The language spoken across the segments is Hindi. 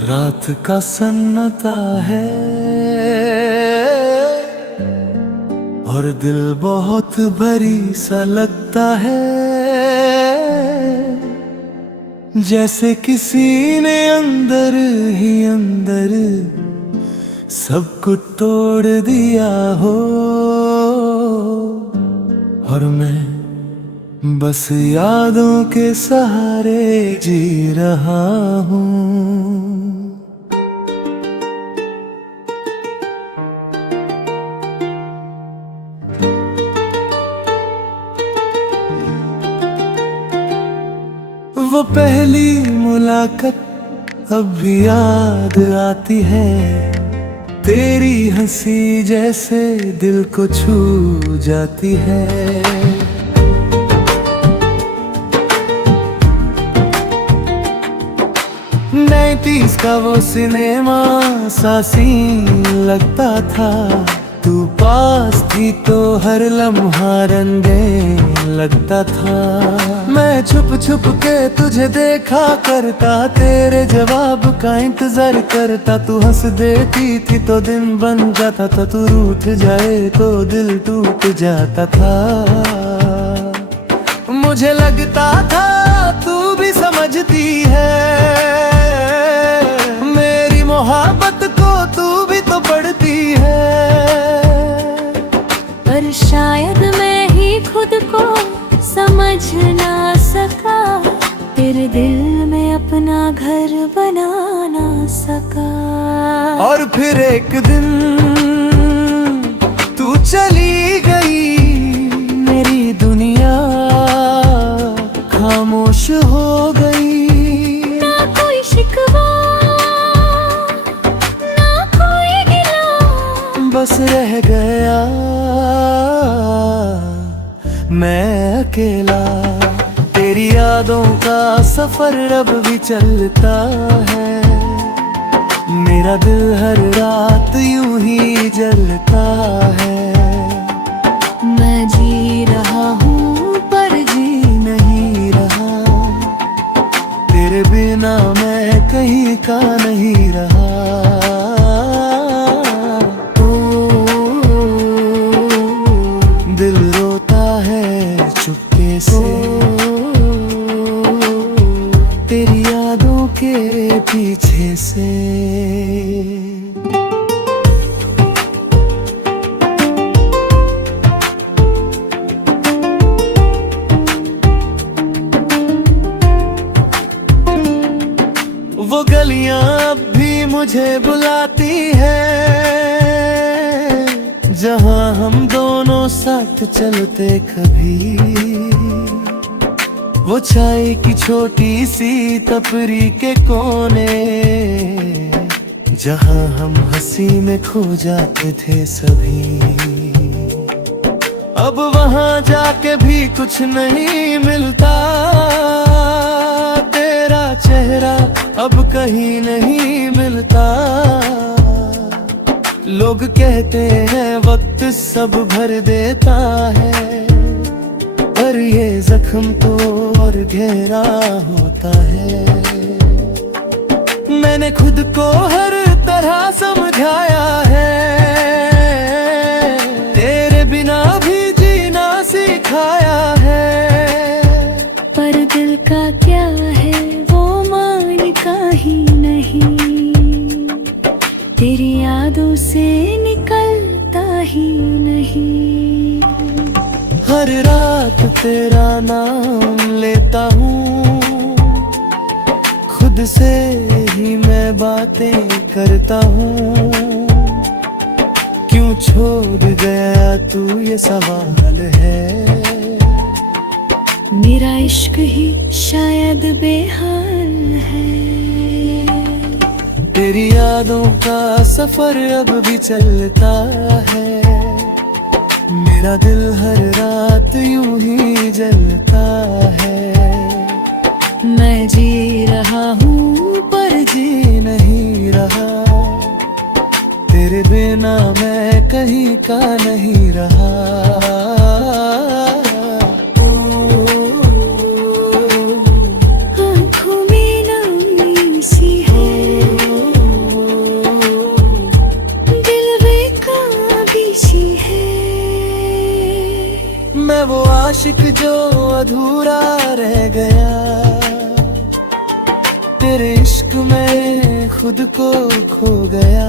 रात का सन्नाटा है और दिल बहुत भारी सा लगता है, जैसे किसी ने अंदर ही अंदर सब कुछ तोड़ दिया हो। और मैं बस यादों के सहारे जी रहा हूँ। वो पहली मुलाकात अब भी याद आती है, तेरी हंसी जैसे दिल को छू जाती है। 90s का वो सिनेमा सा सीन लगता था, तू पास थी तो हर लम्हा रंगीन लगता था। मैं छुप छुप के तुझे देखा करता, तेरे जवाब का इंतजार करता। तू हंस देती थी तो दिन बन जाता था, तू रूठ जाए तो दिल टूट जाता था। मुझे लगता था तू भी समझती है मेरी मोहब्बत को, तू भी तो पढ़ती है। पर शायद मैं ही खुद को समझ ना सका, तेरे दिल में अपना घर बना ना सका। और फिर एक दिन तू चली गई, मेरी दुनिया खामोश हो गई। ना कोई शिकवा ना कोई गिला, बस रह गया मैं अकेला। तेरी यादों का सफर अब भी चलता है, मेरा दिल हर रात यूं ही जलता है। मैं जी रहा हूँ पर जी नहीं रहा, तेरे बिना मैं कहीं का नहीं रहा। दिल रोता है चुपके से, तेरी यादों के पीछे से। वो गलियां अब भी मुझे बुलाती हैं, जहां हम दोनों साथ चलते कभी। वो चाय की छोटी सी टपरी के कोने, जहां हम हंसी में खो जाते थे सभी। अब वहां जाके भी कुछ नहीं मिलता, तेरा चेहरा अब कहीं नहीं मिलता। लोग कहते हैं वक्त सब भर देता है, पर ये जख्म तो और गहरा होता है। मैंने खुद को हर तरह समझाया है, तेरे बिना भी जीना सिखाया है। पर दिल का क्या है वो मानता ही नहीं, तेरी यादों से निकलता ही नहीं। हर रात तेरा नाम लेता हूँ, खुद से ही मैं बातें करता हूँ। क्यों छोड़ गया तू ये सवाल है, मेरा इश्क ही शायद बेहाल है। तेरी यादों का सफर अब भी चलता है, मेरा दिल हर रात यूं ही जलता है। मैं जी रहा हूँ पर जी नहीं रहा, तेरे बिना मैं कहीं का नहीं रहा। आँखों में नमी सी है, आशिक जो अधूरा रह गया, तेरे इश्क में खुद को खो गया।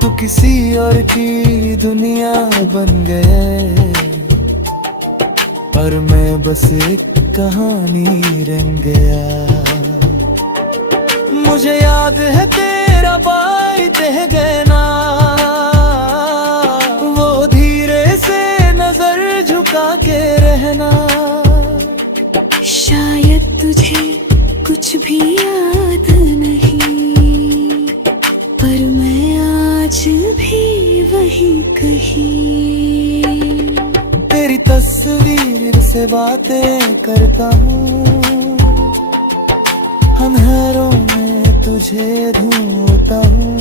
तू किसी और की दुनिया बन गए, पर मैं बस एक कहानी रंग गया। मुझे याद है तेरा बाई तह गना, वो धीरे से नजर झुका के रहना। शायद तुझे कुछ भी याद नहीं, पर मैं आज भी वही कहीं। तेरी तस्वीर से बातें करता हूँ, अंधेरों में तुझे ढूंढता हूँ।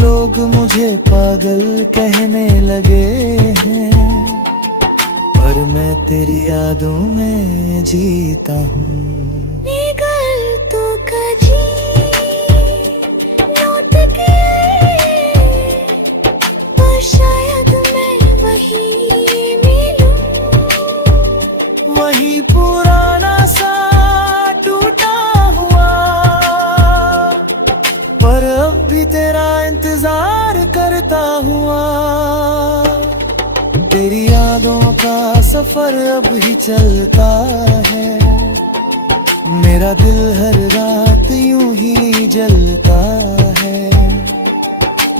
लोग मुझे पागल कहने लगे हैं, पर मैं तेरी यादों में जीता हूँ। गलतों का जी लौट के और शायद मैं वही मिलूं, वही पुराना सा टूटा हुआ, पर अब भी तेरा इंतजार करता हुआ। तेरी यादों का सफर अब भी चलता है, मेरा दिल हर रात यूं ही जलता है।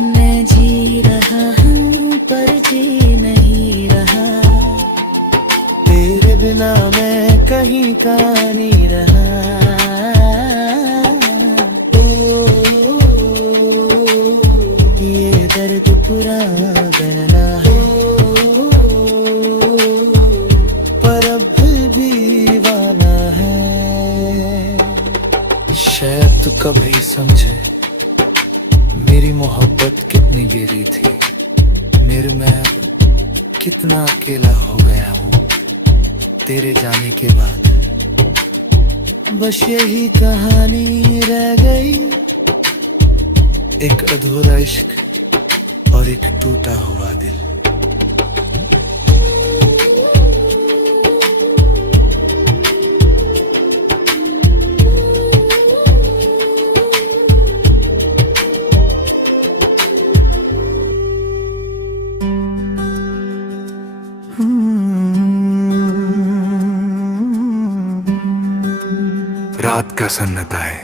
मैं जी रहा हूँ पर जी नहीं रहा, तेरे बिना मैं कहीं का नहीं रहा। ये दर्द पुराना है, पर अब भी वाला है। शायद तू कभी समझे मेरी मोहब्बत कितनी गहरी थी, मेरे मैं अब कितना अकेला हो गया हूँ तेरे जाने के बाद। बस यही कहानी रह गई, एक अधूरा इश्क और एक टूटा हुआ दिल। रात का सन्नाटा है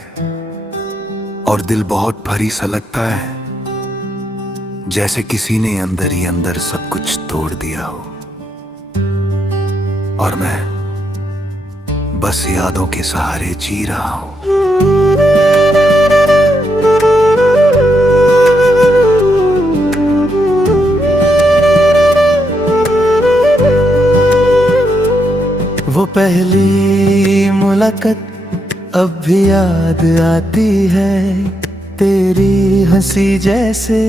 और दिल बहुत भारी सा लगता है, जैसे किसी ने अंदर ही अंदर सब कुछ तोड़ दिया हो। और मैं बस यादों के सहारे जी रहा हूं। वो पहली मुलाकात अब भी याद आती है, तेरी हंसी जैसे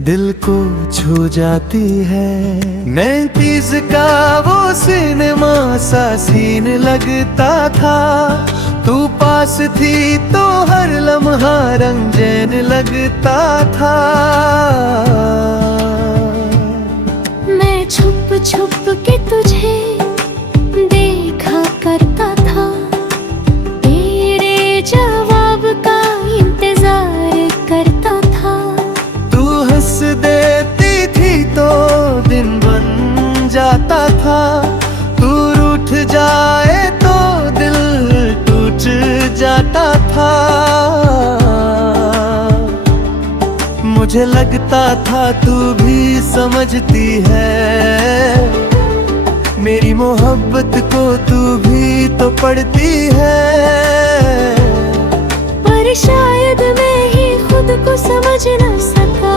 दिल को छू जाती है। 90s का वो सिनेमा सा सीन लगता था, तू पास थी तो हर लम्हा रंगीन लगता था। मैं छुप छुप के तुझे देखा करता था, तेरे जवाब का इंतजार करता था। तू हंस देती थी तो दिन बन जाता था, तू रूठ जाए तो दिल टूट जाता था। मुझे लगता था तू भी समझती है, मेरी मोहब्बत को तू भी तो पढ़ती है। पर शायद मैं ही खुद को समझ न सका,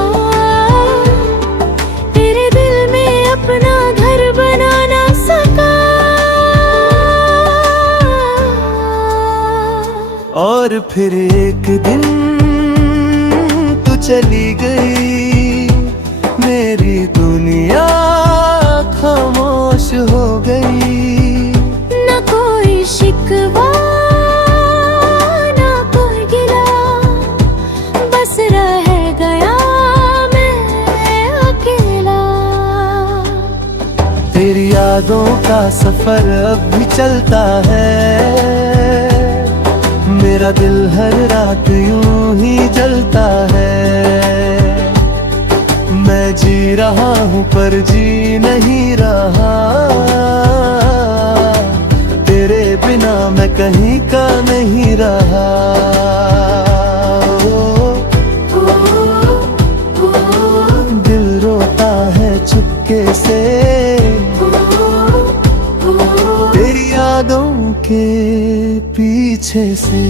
तेरे दिल में अपना घर बना ना सका। और फिर एक दिन तू चली गई, मेरी दुनिया खामोश हो गई। न कोई शिकवा न कोई गिला, बस रह गया मैं अकेला। यादों का सफर अब भी चलता है। मेरा दिल हर रात यूं ही जलता है। मैं जी रहा हूँ पर जी नहीं रहा, तेरे बिना मैं कहीं का नहीं रहा। दिल रोता है चुपके से तेरी यादों के पीछे से।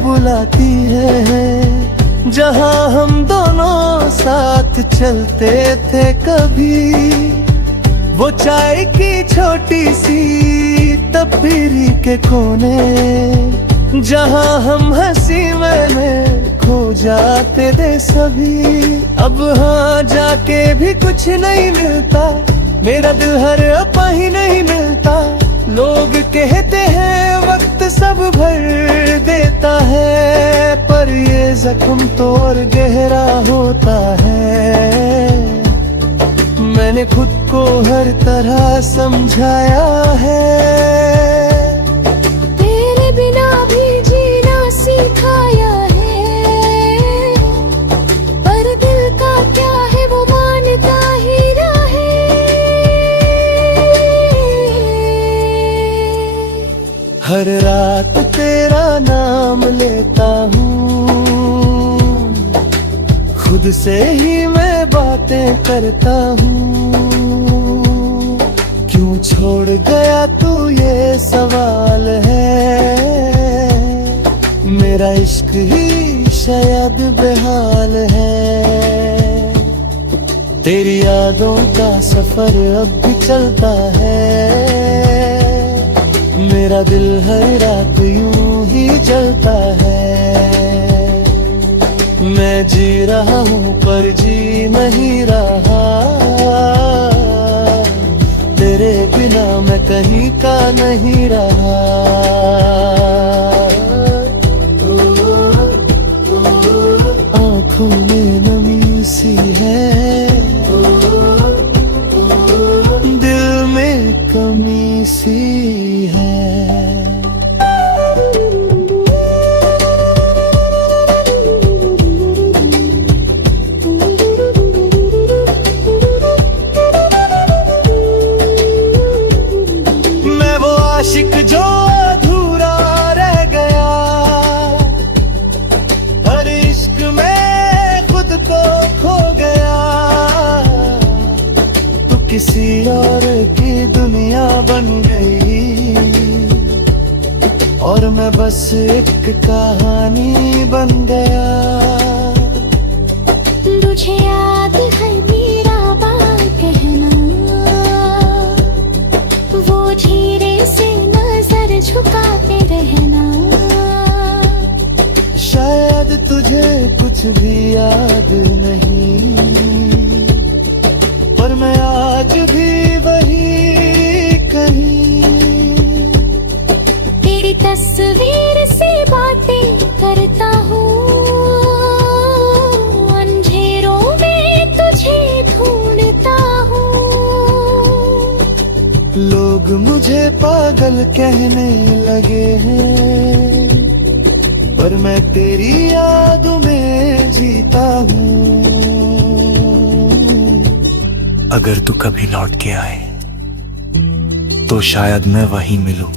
बुलाती है जहाँ हम दोनों साथ चलते थे कभी। वो चाय की छोटी सी तपीरी के कोने, जहाँ हम हंसी में खो जाते थे सभी। अब हाँ जाके भी कुछ नहीं मिलता, मेरा दिल हर अपा ही नहीं मिलता। लोग कहते हैं वक्त सब भर देता है, पर ये जख्म तो और गहरा होता है। मैंने खुद को हर तरह समझाया है, तेरे बिना भी जीना सिखाया है। पर दिल का क्या है वो मानता ही रहे। हर रात तेरा नाम लेता हूँ, खुद से ही मैं बातें करता हूँ। क्यों छोड़ गया तू ये सवाल है, मेरा इश्क ही शायद बेहाल है। तेरी यादों का सफर अब भी चलता है। मेरा दिल हर रात यूं ही जलता है। मैं जी रहा हूँ पर जी नहीं रहा, तेरे बिना मैं कहीं का नहीं रहा। आँखों में नमी सी है, दिल में कमी सी है। मैं वो आशिक जो अधूरा रह गया, हर इश्क में खुद को खो गया। तू किसी और की दुनिया बन गई और मैं बस एक कहानी बन गया। तुझे याद है मेरा बात कहना, वो धीरे से नजर झुकाते रहना। शायद तुझे कुछ भी याद नहीं, पर मैं आज भी वही कहीं तेरी तस्वीर से बातें करता हूँ। अंधेरों में तुझे ढूंढता हूँ। लोग मुझे पागल कहने लगे हैं, पर मैं तेरी याद में जीता हूँ। अगर तू कभी लौट के आए तो शायद मैं वहीं मिलूं,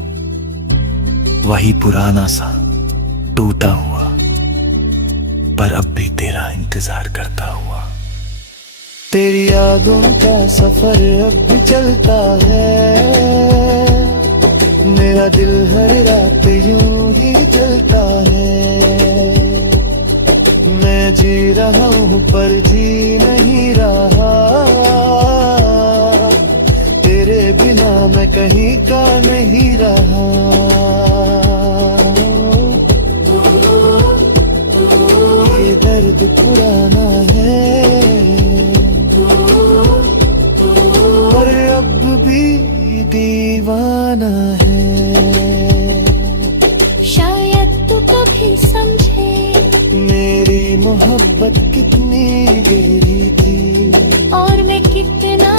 वही पुराना सा टूटा हुआ, पर अब भी तेरा इंतजार करता हुआ। तेरी यादों का सफर अब भी चलता है। मेरा दिल हर रात यूं ही जलता है। मैं जी रहा हूँ पर जी नहीं रहा, तेरे बिना मैं कहीं का नहीं रहा। ये दर्द पुराना है, जाना है। शायद तू कभी समझे मेरी मोहब्बत कितनी गहरी थी और मैं कितना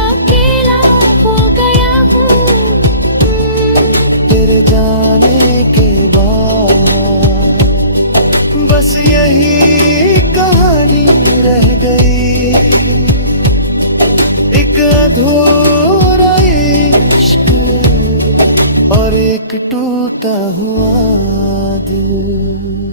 अकेला हो गया हूँ। तेरे जाने के बाद बस यही कहानी रह गई, एक अधूरा इश्क और एक टूटा हुआ दिल।